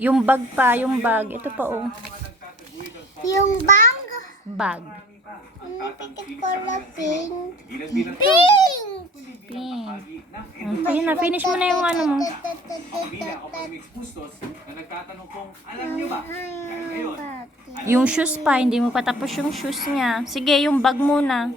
Yung bag pa, yung bag. Ito pa, oh. Yung bag. Bag. Pikit color pink. Pink! Pink. Ayun na, finish mo na yung ano mo. Yung shoes pa, hindi mo pa tapos yung shoes niya. Sige, yung bag muna.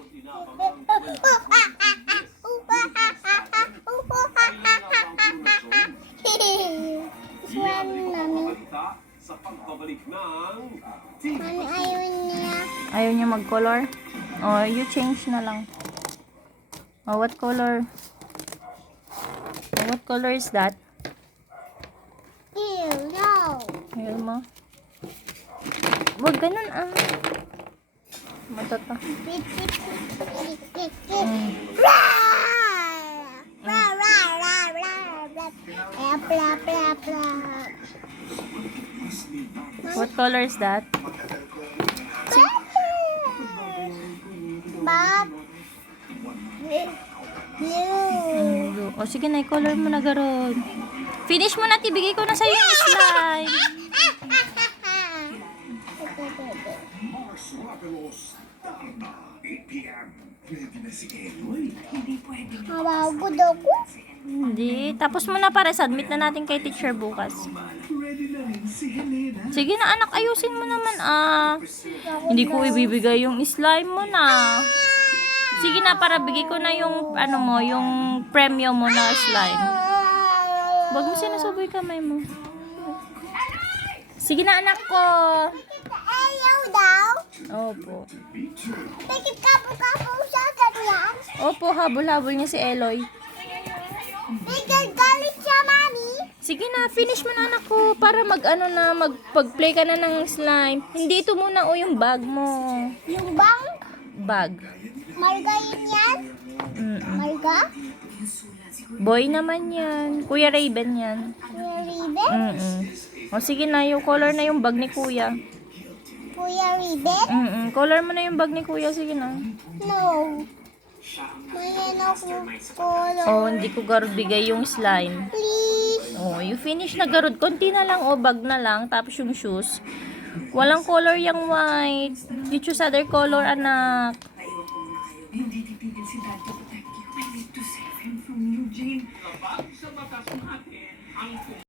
Mami, ayaw niya. Ayaw niya mag-color? Oh, you change na lang. Oh, what color? Oh, what color is that? Ew, no. Ayaw mo? Huwag ganun, ah. Matata. What color is that? Bob. Blue. O sige na, i-color mo na garod. Finish mo na, tibigay ko na sa'yo yung slime. Hawagod ako. Hindi. Tapos mo na para submit na natin kay teacher bukas. Sige na anak, ayusin mo naman ah. Hindi ko ibibigay yung slime mo na. Sige na, para bigay ko na yung ano mo, yung premium mo na slime. Wag mo sinusuboy kamay mo. Sige na anak ko. Ayaw daw. Opo. Pikit kapo-kapo siya ganyan. Opo, habol-habol niya si Eloy. Pikit galit siya, mami. Sige na, finish mo na anak ko para mag-ano na, mag-play ka na ng slime. Hindi ito muna o yung bag mo. Yung bang? Bag. Marga yun yan? Marga? Boy naman yan. Kuya Raven yan. Kuya Riben? O sige na, yung color na yung bag ni kuya. Kuya Riben? Color mo na yung bag ni kuya, sige na. No. Mayan ako color. Oh, hindi ko garod bigay yung slime. Please. Oh, you finish na garod. Konti na lang, oh, bag na lang. Tapos yung shoes. Walang color yung white. You choose other color, anak. Hindi titigil si Dad to protect you. I need to save him from you, Jane.